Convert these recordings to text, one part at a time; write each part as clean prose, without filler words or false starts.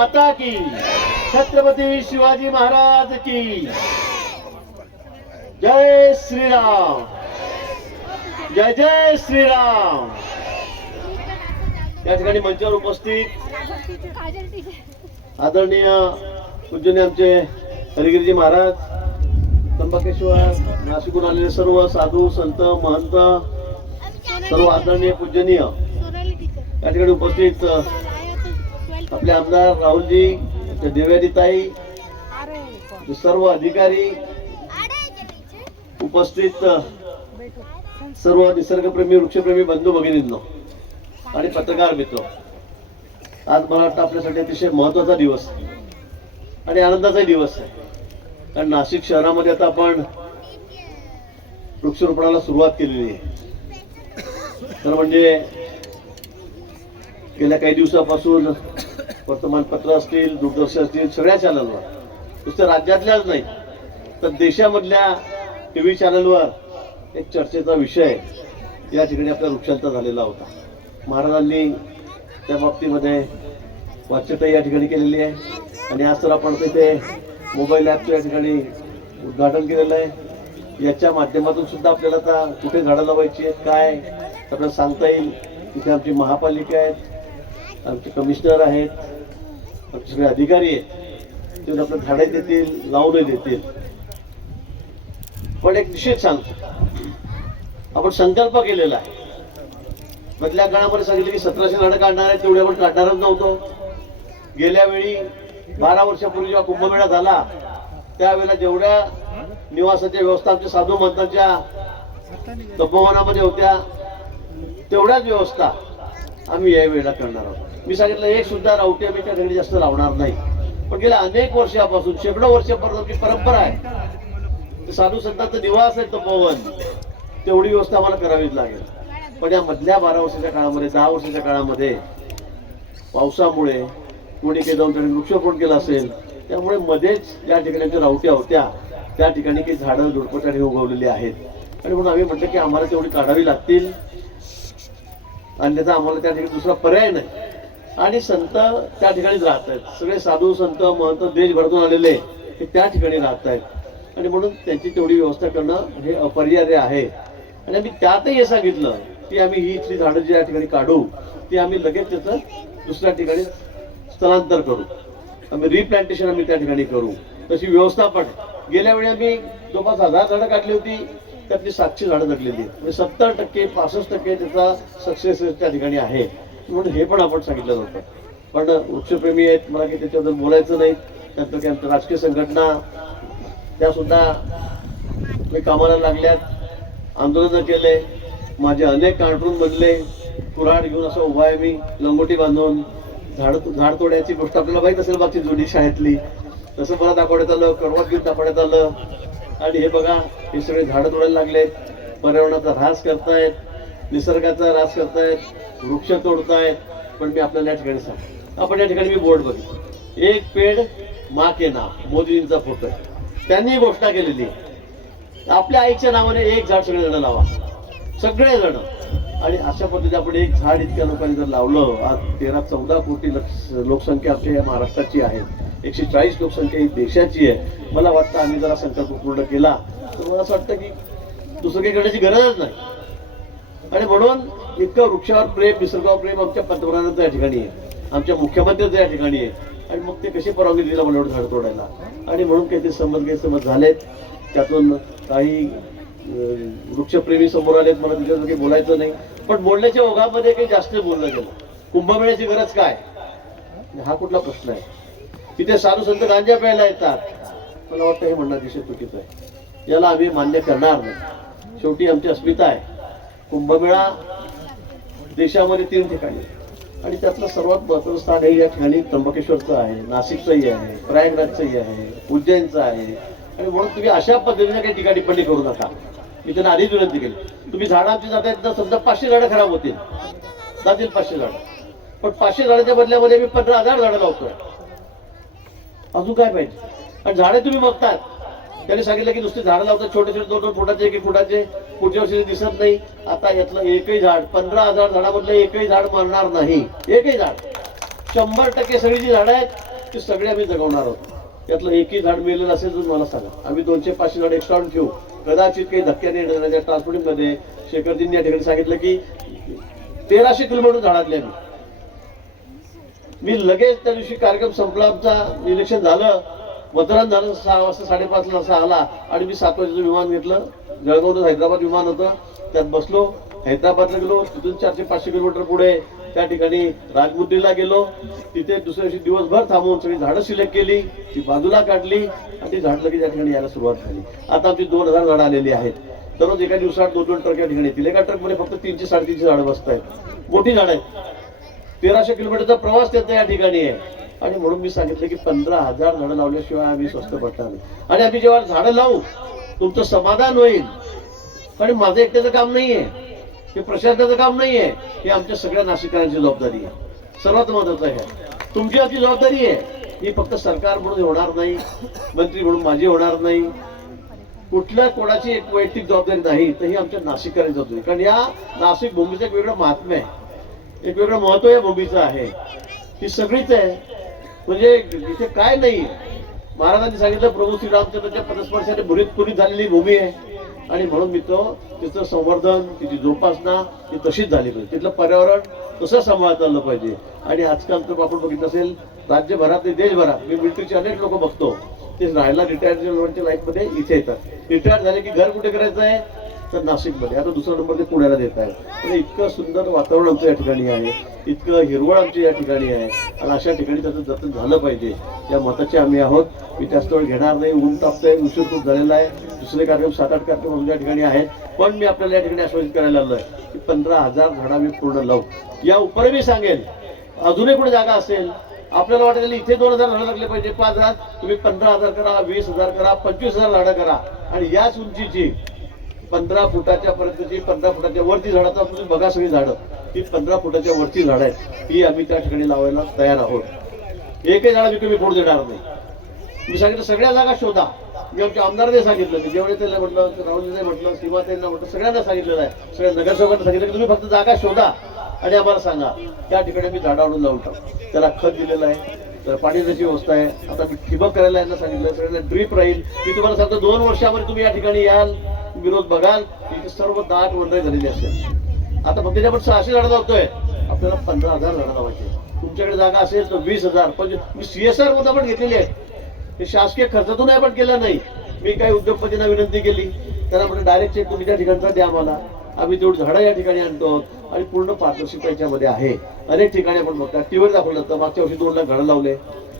माता की, छत्रपती शिवाजी महाराज की जय श्रीराम, जय जय श्रीराम। या ठिकाणी मंचावर उपस्थित आदरणीय पूजनीय आमचे हरिगिरीजी महाराज, त्र्यंबकेश्वर, नाशिकहून आलेले सर्व साधू संत महंत, सर्व आदरणीय पूजनीय या ठिकाणी उपस्थित आपले आमदार राहुलजी, दिव्यादिताई, सर्व अधिकारी उपस्थित, सर्व निसर्गप्रेमी वृक्षप्रेमी बंधू भगिनींनो आणि पत्रकार मित्र, आज मला वाटतं आपल्यासाठी अतिशय महत्वाचा दिवस आणि आनंदाचा दिवस आहे. कारण नाशिक शहरामध्ये आता आपण वृक्षारोपणाला सुरुवात केलेली आहे. तर म्हणजे गेल्या काही दिवसापासून वर्तमानपत्र असतील, दूरदर्शन असतील, सगळ्या चॅनलवर, नुसतं राज्यातल्याच नाही तर देशामधल्या टीव्ही चॅनलवर एक चर्चेचा विषय या ठिकाणी आपल्या वृक्षांचा झालेला होता. महाराजांनी त्या बाबतीमध्ये वाच्यता या ठिकाणी केलेली आहे आणि आज तर आपण तिथे मोबाईल ॲपचं या ठिकाणी उद्घाटन केलेलं आहे. याच्या माध्यमातून सुद्धा आपल्याला आता कुठे झाडं लावायची आहेत, काय आपल्याला सांगता येईल. तिथे आमची महापालिका आहेत, आमचे कमिशनर आहेत, आमचे सगळे अधिकारी आहेत, ते आपल्याला झाडे देतील, लावूनही देतील. पण एक निश्चित सांगतो, आपण संकल्प केलेला आहे. मधल्या काळामध्ये सांगितलं की 1700 झाडं काढणार आहे, तेवढे आपण काढणारच नव्हतो. गेल्या वेळी 12 वर्षापूर्वी जेव्हा कुंभमेळा झाला त्यावेळेला जेवढ्या निवासाच्या व्यवस्था आमच्या साधू महंतांच्या तपोवनामध्ये होत्या तेवढ्याच व्यवस्था आम्ही या वेळेला करणार आहोत. मी सांगितलं एक सुद्धा रावटी आम्ही त्या घरी जास्त लावणार नाही. पण गेल्या अनेक वर्षापासून, शेकडो वर्षापासून परंपरा आहे, ते साधू संतांचा निवास आहे तपोवन, तेवढी व्यवस्था आम्हाला करावीच लागेल. पण या मधल्या 12 वर्षाच्या काळामध्ये, 10 वर्षाच्या काळामध्ये पावसामुळे कोणी काही जाऊन त्यांनी वृक्षारोपण केलं असेल, त्यामुळे मध्येच ज्या ठिकाणी रावट्या होत्या त्या ठिकाणी काही झाडं झुडपं उगवलेली आहेत आणि म्हणून आम्ही म्हटलं की आम्हाला तेवढी काढावी लागतील, अन्यथा आम्हाला त्या ठिकाणी दुसरा पर्याय नाही. आणि संत त्या ठिकाणीच राहत आहेत, सगळे साधू संत महंत देशभरातून आलेले ते त्या ठिकाणी राहत आहेत आणि म्हणून त्यांची तेवढी व्यवस्था करणं हे अपरिहार्य आहे. आणि आम्ही त्यातही हे सांगितलं की आम्ही ही इथली झाडं जी या ठिकाणी काढू ती आम्ही लगेच त्याचं दुसऱ्या ठिकाणी स्थलांतर करू, आम्ही रिप्लांटेशन आम्ही त्या ठिकाणी करू. तशी व्यवस्था पण गेल्या वेळी आम्ही जवळपास 1000 झाडं काढली होती, त्यातली 700 झाडं जगलेली, म्हणजे 70% 65% त्याचा सक्सेस त्या ठिकाणी आहे. म्हणून हे पण आपण सांगितलं होतं. पण वृक्षप्रेमी आहेत, मला काही त्याच्याबद्दल बोलायचं नाही. त्यानंतर काही आमच्या राजकीय संघटना त्या सुद्धा कामाला लागल्यात, आंदोलन केले, माझे अनेक कार्टून बनले, कुऱ्हाड घेऊन असं उभा आहे मी लंगोटी बांधून. झाड तोड्याची गोष्ट आपल्याला माहित असेल बाबती जुनी शाळेतली, तसं मला दाखवण्यात आलं, करवत घेऊन दाखवण्यात आलं. आणि हे बघा, हे सगळे झाडं तोडायला लागलेत, पर्यावरणाचा ऱ्हास करतायत, निसर्गाचा ऱ्हास करतायत, वृक्ष तोडतायत. पण मी आपल्याला या ठिकाणी सांग, आपण या ठिकाणी मी बोर्ड बघितलं, एक पेड माँ के नाम, मोदींचा फोटो आहे, त्यांनी घोषणा केलेली आपल्या आईच्या नावाने एक झाड सगळे जण लावा, सगळे जण. आणि अशा पद्धतीने आपण एक झाड इतक्या लोकांनी जर लावलं, आज 13-14 कोटी लोकसंख्या आपल्या या महाराष्ट्राची आहे, 140 लोकसंख्या ही देशाची आहे. मला वाटतं आम्ही जरा संकल्प पूर्ण केला तर मला असं वाटतं की दुसरं काही करण्याची गरजच नाही. आणि म्हणून इतकं वृक्षावर प्रेम, निसर्गावर प्रेम आमच्या पंतप्रधानांचं या ठिकाणी आहे, आमच्या मुख्यमंत्र्यांचं या ठिकाणी आहे. आणि मग ते कशी परवानगी दिला मला एवढं झाड तोडायला. आणि म्हणून काही ते गैरसमज झालेत, त्यातून काही वृक्षप्रेमी समोर आलेत, मला तिच्यावर काही बोलायचं नाही. पण बोलण्याच्या ओघामध्ये काही जास्त बोललं गेलं. कुंभमेळ्याची गरज काय, हा कुठला प्रश्न आहे. तिथे साधू संत गांजा प्यायला येतात, मला वाटतं हे म्हणणं अतिशय चुकीचं आहे, याला आम्ही मान्य करणार नाही. शेवटी आमची अस्मिता आहे. कुंभमेळा देशामध्ये 3 ठिकाणी आणि त्यातलं सर्वात महत्त्वाचं स्थान हे या ठिकाणी त्र्यंबकेश्वरचं आहे, नाशिकचंही आहे, प्रयागराजचंही आहे, उज्जैनचं आहे. आणि म्हणून तुम्ही अशा पद्धतीने काही टीका टिप्पणी करू नका. मी त्यांना आधीच विनंती केली, तुम्ही झाडांची जातायत तर समजा 500 झाडं खराब होतील, जातील 500 झाडं, पण 500 झाडाच्या बदल्यामध्ये मी 15,000 झाडं लावतोय, अजून काय पाहिजे. आणि झाडे तुम्ही बघतात, त्यांनी सांगितलं की नुसते झाडं लावतात, छोटे छोटे 2-2 फुटाचे 1-1 फुटाचे, पुढच्या वर्षी दिसत नाही. आता यातलं एकही झाड, 15,000 झाडामधलं एकही झाड मरणार नाही, एकही झाड. 100% सगळी जी झाडं आहेत ते सगळे आम्ही जगवणार आहोत. त्यातलं एकही झाड मिळालेलं असेल तर मला सांगा, आम्ही 200-500 झाड एक्स्ट्रा ठेवू. कदाचित काही धक्क्याने येणाऱ्या ट्रान्सपोर्टिंगमध्ये शेखरजींनी या ठिकाणी सांगितलं की 1300 किलोमीटर झाडातले आम्ही. मी लगेच त्या दिवशी कार्यक्रम संपला, आमचा निरीक्षण झालं, मतदान झालं 6 वाजता 5:30 वाजता आला आणि मी 7 वाजेचं विमान घेतलं. जळगावहून हैदराबाद विमान होतं, त्यात बसलो, हैदराबादला गेलो. तिथून 400-500 किलोमीटर पुढे त्या ठिकाणी राजमुद्रीला गेलो. तिथे दुसऱ्या दिवशी दिवसभर थांबून सगळी झाडं सिलेक्ट केली, ती बाजूला काढली आणि ती झाड लगेच या ठिकाणी यायला सुरुवात झाली. आता आमची 2000 झाडं आलेली आहेत. दररोज एका दिवसात 2-2 ट्रक या ठिकाणी येतील. एका ट्रकमध्ये फक्त 300-350 झाडं बसत आहेत. मोठी झाडं आहेत. 1300 किलोमीटरचा प्रवास त्याचा या ठिकाणी आहे. आणि म्हणून मी सांगितलं की 15,000 झाडं लावल्याशिवाय आम्ही स्वस्त पडणार नाही. आणि आम्ही जेव्हा झाडं लावू तुमचं समाधान होईल. आणि माझं एकट्याचं काम नाहीये, हे प्रशासनाचं काम नाहीये, हे आमच्या सगळ्या नाशिककरांची जबाबदारी आहे. सर्वात महत्वाचं आहे तुमची आमची जबाबदारी आहे. ही फक्त सरकार म्हणून होणार नाही, मंत्री म्हणून माझी होणार नाही, कुठल्या कोणाची एक वैयक्तिक जबाबदारी नाही, तर ही आमच्या नाशिककरांची जबाबदारी. कारण या नाशिक भूमीचं एक वेगळं महात्म्य आहे, एक वेगळं महत्व या भूमीचं आहे. ही सगळीच आहे. म्हणजे इथे काय नाही, महाराजांनी सांगितलं प्रभू श्री रामचंद्राच्या पदस्पर्शाने पुरीत झालेली भूमी आहे. आणि म्हणून मी तिचं संवर्धन, तिची जोपासना ही तशीच झाली पाहिजे. तिथलं पर्यावरण तसं सांभाळता आलं पाहिजे. आणि आजकाल तर आपण बघितलं असेल राज्यभरात देशभरात मी मिलिटरीचे अनेक लोक बघतो, ते राहायला रिटायर्डच्या लाईफमध्ये इथे येतात. रिटायर झाले की घर कुठे करायचं आहे तर नाशिकमध्ये. आता दुसरा नंबर ते पुण्याला देत आहेत. म्हणजे इतकं सुंदर वातावरण आमचं या ठिकाणी आहे, इतकं हिरवळ आमची या ठिकाणी आहे. आणि अशा ठिकाणी त्याचं जतन झालं पाहिजे या मताचे आम्ही आहोत. मी जास्त वेळ घेणार नाही, ऊन तापतंय, उशीर खूप झालेला आहे. दुसरे कार्यक्रम 7-8 कार्यक्रम आमच्या ठिकाणी आहेत. पण मी आपल्याला या ठिकाणी आश्वासित करायला आलोय की 15,000 झाडं आम्ही पूर्ण लावू. या उपरी मी सांगेल, अजूनही कुठे जागा असेल आपल्याला वाटेल इथे 2,000 झाडं लागले पाहिजे, 5,000, तुम्ही 15,000 करा, 20,000 करा, 25,000 झाडं करा. आणि याच उंचीची 15 फुटाच्या पर्यंतची, 15 फुटाच्या वरती झाडाचा तुम्ही बघा सगळी झाडं, ही 15 फुटाच्या वरची झाडं आहेत, ही आम्ही त्या ठिकाणी लावायला तयार आहोत. एकही झाड मी कमी पडू देणार नाही. मी सांगितलं सगळ्या जागा शोधा. मी आमच्या आमदारांनी सांगितलं, मी जेवढे त्याला म्हटलं, राहुलजीने म्हटलं, सीमाताईंना म्हटलं, सगळ्यांना सांगितलेलं आहे, सगळ्या नगरसेवकांना सांगितलं की तुम्ही फक्त जागा शोधा आणि आम्हाला सांगा, त्या ठिकाणी मी झाडं आणून लावून टाकू. त्याला खत दिलेलं आहे, तर पाणी द्यायची व्यवस्था आहे. आता मी ठिबक करायला यांना सांगितलं, सगळ्यांना ड्रीप राहील. मी तुम्हाला सांगतो 2 वर्षामध्ये तुम्ही या ठिकाणी याल, विरोध बघाल, इथे सर्व दाट वंडर झालेली असेल. आता फक्त आपण 600 झाडं लावतोय, आपल्याला 15,000 झाडं लावायचे. तुमच्याकडे जागा असेल तर 20,000. पण मी CSR मध्ये पण घेतलेली आहे, हे शासकीय खर्चातून आपण केलं नाही. मी काही उद्योगपतींना विनंती केली, त्यांना म्हटलं डायरेक्ट चेक तुम्ही त्या ठिकाणचा द्या आम्हाला, आम्ही तेवढं झाडं या ठिकाणी आणतो. आणि पूर्ण पारदर्शकता याच्यामध्ये आहे. अनेक ठिकाणी आपण बघता टीव्हीवर दाखवलं तर मागच्या वर्षी 2 लाख झाडं लावले,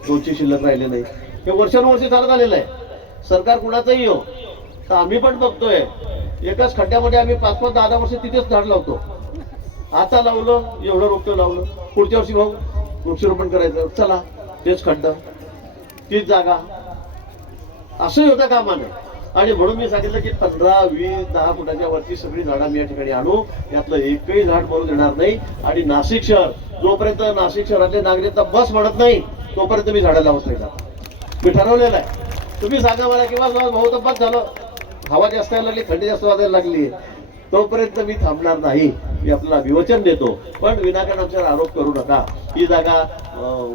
200 शिल्लक राहिले नाही. हे वर्षानुवर्षे चालत आलेलं आहे. सरकार कुणाचंही हो, तर आम्ही पण बघतोय एकाच खड्ड्यामध्ये आम्ही 5-5, 10-10 वर्ष तिथेच झाड लावतो. आता लावलं, एवढं रोपटं लावलं, पुढच्या वर्षी भाऊ वृक्षारोपण करायचं, चला तेच खड्डा, तीच जागा, असंही होता कामा नये. आणि म्हणून मी सांगितलं की 15, 20, 10 फुटाच्या वरची सगळी झाडं मी या ठिकाणी आणू. यातलं एकही झाड मरू देणार नाही. आणि नाशिक शहर, जोपर्यंत नाशिक शहरातले नागरिक बस म्हणत नाही तोपर्यंत मी झाडं लावत नाही. मी ठरवलेलं आहे. तुम्ही सांगा मला किंवा भाऊ तर बस झालं, हवा जास्त यायला लागली, थंडी जास्त वाजायला लागली, तोपर्यंत मी थांबणार नाही. मी आपल्याला विवचन देतो. पण विनाकारण आमच्यावर आरोप करू नका. ही जागा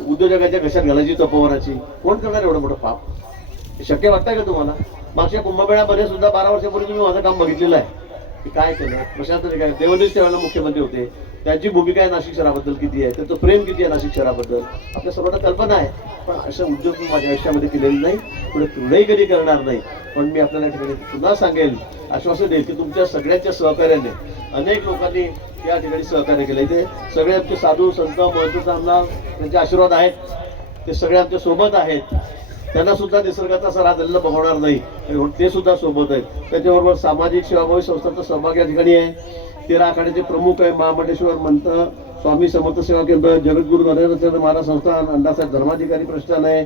उद्योजकांच्या घशात घालायची, तपोवनाची, कोण करणार एवढं मोठं पाप? शक्य वाटतंय का तुम्हाला? मागच्या कुंभमेळ्यामध्ये सुद्धा 12 वर्षापूर्वी तुम्ही माझं काम बघितलेलं आहे की काय केलं. प्रशासनाने काय, देवेंद्र त्यावेळेला मुख्यमंत्री होते, त्यांची भूमिका आहे नाशिक शहराबद्दल किती आहे, त्यांचं प्रेम किती आहे नाशिक शहराबद्दल, आपल्या सर्वांना कल्पना आहे. पण अशा उद्योग मी माझ्या आयुष्यामध्ये केलेले नाही, पुढे पुढेही कधी करणार नाही. पण मी आपल्याला ठिकाणी पुन्हा सांगेल, आश्वासन देईल की तुमच्या सगळ्यांच्या सहकार्याने अनेक लोकांनी या ठिकाणी सहकार्य केलं. इथे सगळे आमचे साधू संत महत्त्वाचे आमदार, त्यांचे आशीर्वाद आहेत, ते सगळे आमच्या सोबत आहेत. त्यांना सुद्धा निसर्गाचा असा राग झालेला बघवणार नाही, ते सुद्धा सोबत आहेत. त्याच्याबरोबर सामाजिक सेवाभावी संस्थांचा सहभाग या ठिकाणी आहे. 13 आखाड्याचे प्रमुख आहे, महामंडेश्वर मंत स्वामी समर्थ सेवा केंद्र, जगद्गुरु नरेंद्र महाराज संस्थान, अण्णासाहेब धर्माधिकारी प्रतिष्ठान आहे,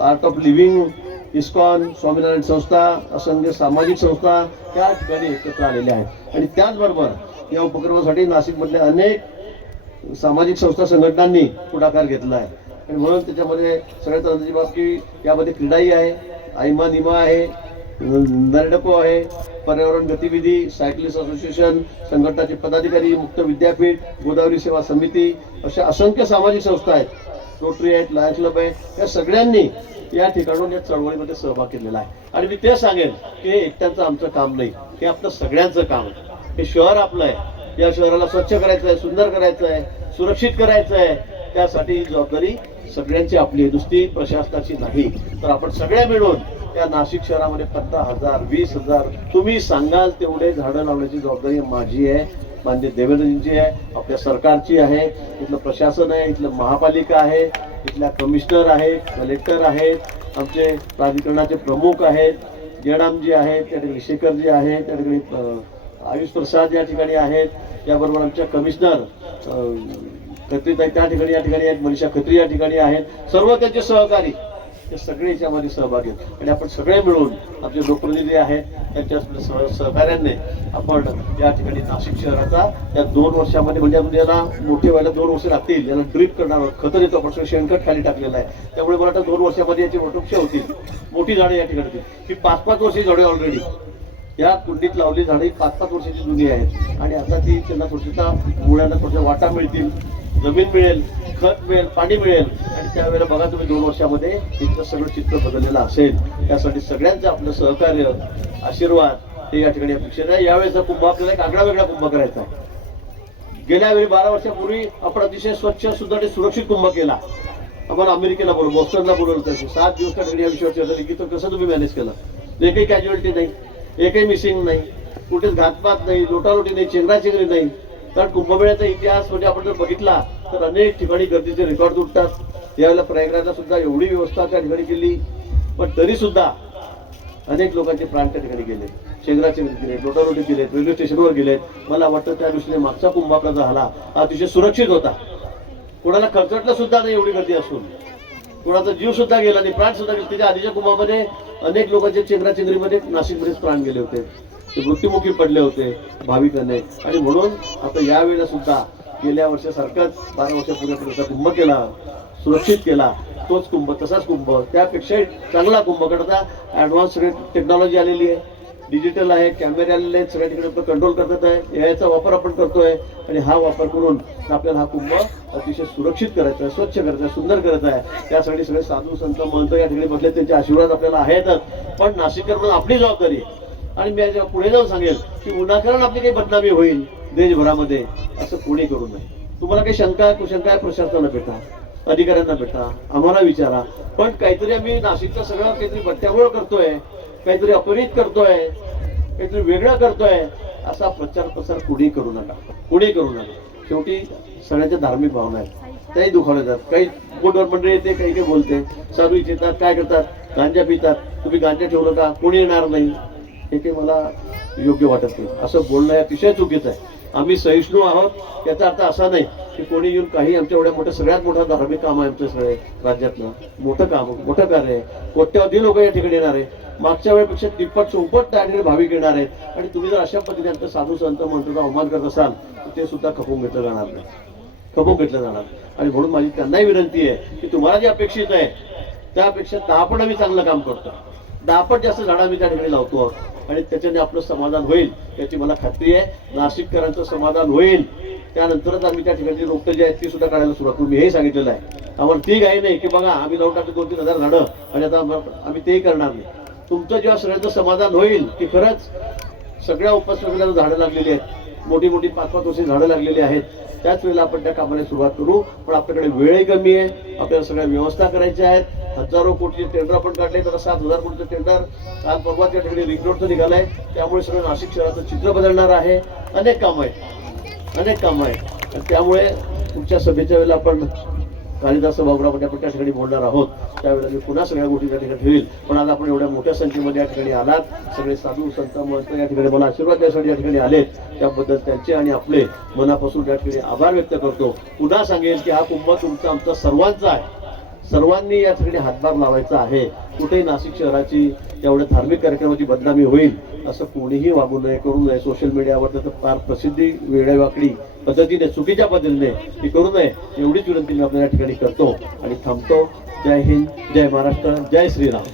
art of living, ISKCON, Swaminarayan संस्था, असंख्य सामाजिक संस्था त्या ठिकाणी एकत्र आलेल्या आहेत. आणि त्याचबरोबर या उपक्रमासाठी नाशिकमधल्या अनेक सामाजिक संस्था संघटनांनी पुढाकार घेतला आहे. आणि म्हणून त्याच्यामध्ये सगळ्यात आनंदाची बाब की यामध्ये क्रीडाही आहे, आयमा निमा आहे, नरडको आहे, पर्यावरण गतिविधी, सायकलिस्ट असोसिएशन, संघटनाचे पदाधिकारी, मुक्त विद्यापीठ, गोदावरी सेवा समिती, अशा असंख्य सामाजिक संस्था आहेत. रोटरी आहेत, लायन्स क्लब आहे, या सगळ्यांनी या ठिकाणून या चळवळीमध्ये सहभाग केलेला आहे. आणि मी ते सांगेन की हे एकट्यांचं आमचं काम नाही, हे आपलं सगळ्यांचं काम आहे. हे शहर आपलं आहे, या शहराला स्वच्छ करायचं आहे, सुंदर करायचं आहे, सुरक्षित करायचं आहे. त्यासाठी ही जबाबदारी सगळ्यांची आपली आहे, नुसती प्रशासनाची नाही. तर आपण सगळे मिळून या नाशिक शहरामध्ये 15,000 20,000 तुम्ही सांगाल तेवढे झाडं लावण्याची जबाबदारी माझी आहे, माननीय देवेंद्रजींची आहे, आपल्या सरकारची आहे. इथलं प्रशासन आहे, इथलं महापालिका आहे, इथल्या कमिशनर आहेत, कलेक्टर आहेत, आमचे प्राधिकरणाचे प्रमुख आहेत, जयरामजी आहेत, त्या ठिकाणी शेखरजी आहेत, त्या ठिकाणी आयुष प्रसाद या ठिकाणी आहेत, त्याबरोबर आमच्या कमिशनर खत्री त्या ठिकाणी या ठिकाणी आहेत, मनीषा खत्री या ठिकाणी आहेत. सर्व त्यांचे सहकारी हे सगळे याच्यामध्ये सहभागी आहेत. आणि आपण सगळे मिळून आमचे लोकप्रतिनिधी आहेत, त्यांच्या सहकार्याने आपण या ठिकाणी नाशिक शहराचा या 2 वर्षामध्ये, म्हणजे आपण याला मोठे व्हायला 2 वर्ष लागतील, याला ड्रीप करणार, खतं देतो आपण, सगळं शेणखत खाली टाकलेलं आहे. त्यामुळे मला वाटतं 2 वर्षामध्ये याची वृक्ष होतील, मोठी झाडं या ठिकाणी होतील. ही 5-5 वर्षी झाडे ऑलरेडी या कुंडीत लावली झाडे 5-5 वर्षाची जुनी आहेत. आणि आता ती त्यांना थोडीशा मुळ्यांना थोड्या वाटा मिळतील, जमीन मिळेल, खत मिळेल, पाणी मिळेल. आणि त्यावेळेला बघा तुम्ही 2 वर्षामध्ये इथलं सगळं चित्र बदललेलं असेल. त्यासाठी सगळ्यांचं आपलं सहकार्य, आशीर्वाद हे या ठिकाणी अपेक्षित आहे. यावेळेचा कुंभ आपल्याला एक आगळा वेगळा कुंभ करायचा आहे. गेल्या वेळी 12 वर्षापूर्वी आपण अतिशय स्वच्छ, सुंदर, सुरक्षित कुंभ केला. आपण अमेरिकेला बोलू, बॉस्टनला बोलवलं होतं. 7 दिवस त्या ठिकाणी या विषयावर चर्चा झाली की तो कसं तुम्ही मॅनेज केलं. एकही कॅज्युअलिटी नाही, एकही मिसिंग नाही, कुठेच घातपात नाही, लोटालोटी नाही, चेंगराचेंगरी नाही. कारण कुंभमेळ्याचा इतिहास म्हणजे आपण जर बघितला तर अनेक ठिकाणी गर्दीचे रेकॉर्ड तुटतात. यावेळेला प्रयागराजला सुद्धा एवढी व्यवस्था त्या ठिकाणी केली, पण तरी सुद्धा अनेक लोकांचे प्राण त्या ठिकाणी गेले, चेंगराचेंगरी गेले, लोटालोटी गेले, रेल्वे स्टेशनवर गेले. मला वाटतं त्या दृष्टीने मागचा कुंभ आपला झाला अतिशय सुरक्षित होता. कोणाला खर्चटलं सुद्धा नाही एवढी गर्दी असून, कोणाचा जीव सुद्धा गेला नाही, प्राण सुद्धा गेले. त्याच्या आधीच्या कुंभामध्ये अनेक लोकांचे चेंगराचेंगरीमध्ये नाशिकमध्येच प्राण गेले होते, ते मृत्युमुखी पडले होते भाविकांनी. आणि म्हणून आता यावेळेला सुद्धा गेल्या वर्षासारखाच 12 वर्षापूर्वी कुंभ केला, सुरक्षित केला. तोच कुंभ, तसाच कुंभ, त्यापेक्षाही चांगला कुंभ करता. ॲडव्हान्स टेक्नॉलॉजी आलेली आहे, डिजिटल आहे, कॅमेरे आलेले आहेत, सगळ्या ठिकाणी कंट्रोल करतात आहे. याचा वापर आपण करतोय. आणि हा वापर करून आपल्याला हा कुंभ अतिशय सुरक्षित करायचा आहे, स्वच्छ करायचा आहे, सुंदर करायचा आहे. त्यासाठी सगळे साधू संत महंत या ठिकाणी बसले, त्यांचे आशीर्वाद आपल्याला आहेतच. पण नाशिककर म्हणून आपली जबाबदारी आहे. आणि मी पुढे जाऊन सांगेल की विनाकारण आपली काही बदनामी होईल देशभरामध्ये, असं कोणी करू नये. तुम्हाला काही शंका कुशंका प्रशासनाला भेटा, अधिकाऱ्यांना भेटा, आम्हाला विचारा. पण काहीतरी आम्ही नाशिकचं सगळं काहीतरी बट्ट्याबोळ करतोय, काहीतरी अपरित करतोय, काहीतरी वेगळं करतोय, असा प्रचार प्रसार कुणी करू नका, कुणी करू नका. शेवटी सगळ्यांच्या धार्मिक भावना आहेत, त्याही दुखावल्या जातात. काही बोटवर मंडळी येते, काही काही बोलते, साधू येतात, काय करतात, गांजा पितात. तुम्ही गांजा ठेवलं का, कोणी येणार नाही, हे काही मला योग्य वाटत नाही. असं बोलणं हे अतिशय चुकीचं आहे. आम्ही सहिष्णू आहोत, याचा अर्थ असा नाही की कोणी येऊन काही. आमच्या एवढ्या मोठं, सगळ्यात मोठं धार्मिक काम आहे आमचं सगळे राज्यातलं, मोठं काम, मोठं कार्य आहे. कोट्यवधी लोक या ठिकाणी येणार आहेत, मागच्या वेळेपेक्षा तिप्पट चौपट त्या ठिकाणी भाविक येणार आहेत. आणि तुम्ही जर अशा पद्धतीने साधू संत म्हणतो अवमान करत असाल तर ते सुद्धा खपवून घेतलं जाणार नाही, खपवून घेतलं जाणार. आणि म्हणून माझी त्यांनाही विनंती आहे की तुम्हाला जे अपेक्षित आहे त्यापेक्षा 10 पट आम्ही चांगलं काम करतो, 10 पट जास्त झाडं आम्ही त्या ठिकाणी लावतो. आणि त्याच्याने आपलं समाधान होईल याची मला खात्री आहे. नाशिककरांचं समाधान होईल, त्यानंतरच आम्ही त्या ठिकाणी रोपटं जे आहेत ती सुद्धा काढायला सुरुवात करू. मी हे सांगितलेलं आहे. आम्हाला ती घाई नाही की बघा आम्ही लावून टाकतो 2-3 हजार झाडं आणि आता आम्ही तेही करणार नाही. तुमचं जेव्हा सगळ्यांचं समाधान होईल की खरंच सगळ्या उपासनाला झाडं लागलेली आहेत, मोठी मोठी 5-5 वर्षी झाडं लागलेली आहेत, त्याच वेळेला आपण त्या कामाला सुरुवात करू. पण आपल्याकडे वेळही कमी आहे, आपल्याला सगळ्या व्यवस्था करायच्या आहेत. हजारो कोटीचे टेंडर आपण काढले, तर 7,000 कोटीचं टेंडर आज परवा त्या ठिकाणी रिंग रोडचं निघालंय. त्यामुळे सगळं नाशिक शहराचं चित्र बदलणार आहे. अनेक कामं आहेत, अनेक कामं आहेत. आणि त्यामुळे पुढच्या सभेच्या वेळेला आपण कालिदास सभागृहामध्ये आपण त्या ठिकाणी बोलणार आहोत. त्यावेळेला मी पुन्हा सगळ्या गोष्टी त्या ठिकाणी ठेवील. पण आज आपण एवढ्या मोठ्या संख्येमध्ये या ठिकाणी आलात, सगळे साधू संत महंत या ठिकाणी मला आशीर्वाद द्यायसाठी या ठिकाणी आलेत, त्याबद्दल त्यांचे आणि आपले मनापासून त्या ठिकाणी आभार व्यक्त करतो. पुन्हा सांगेल की हा कुंभ तुमचा आमचा सर्वांचा आहे, सर्वांनी या ठिकाणी हातभार लावायचा आहे. कुठेही नाशिक शहराची एवढ्या धार्मिक कार्यक्रमाची बदनामी होईल असं कोणीही वागू नये, करू नये. सोशल मीडियावर त्याचं फार प्रसिद्धी वेगळ्यावाकडी पद्धतीने, चुकीच्या पद्धतीने ती करू नये, एवढीच विनंती मी आपल्या या ठिकाणी करतो आणि थांबतो. जय हिंद, जय महाराष्ट्र, जय श्रीराम.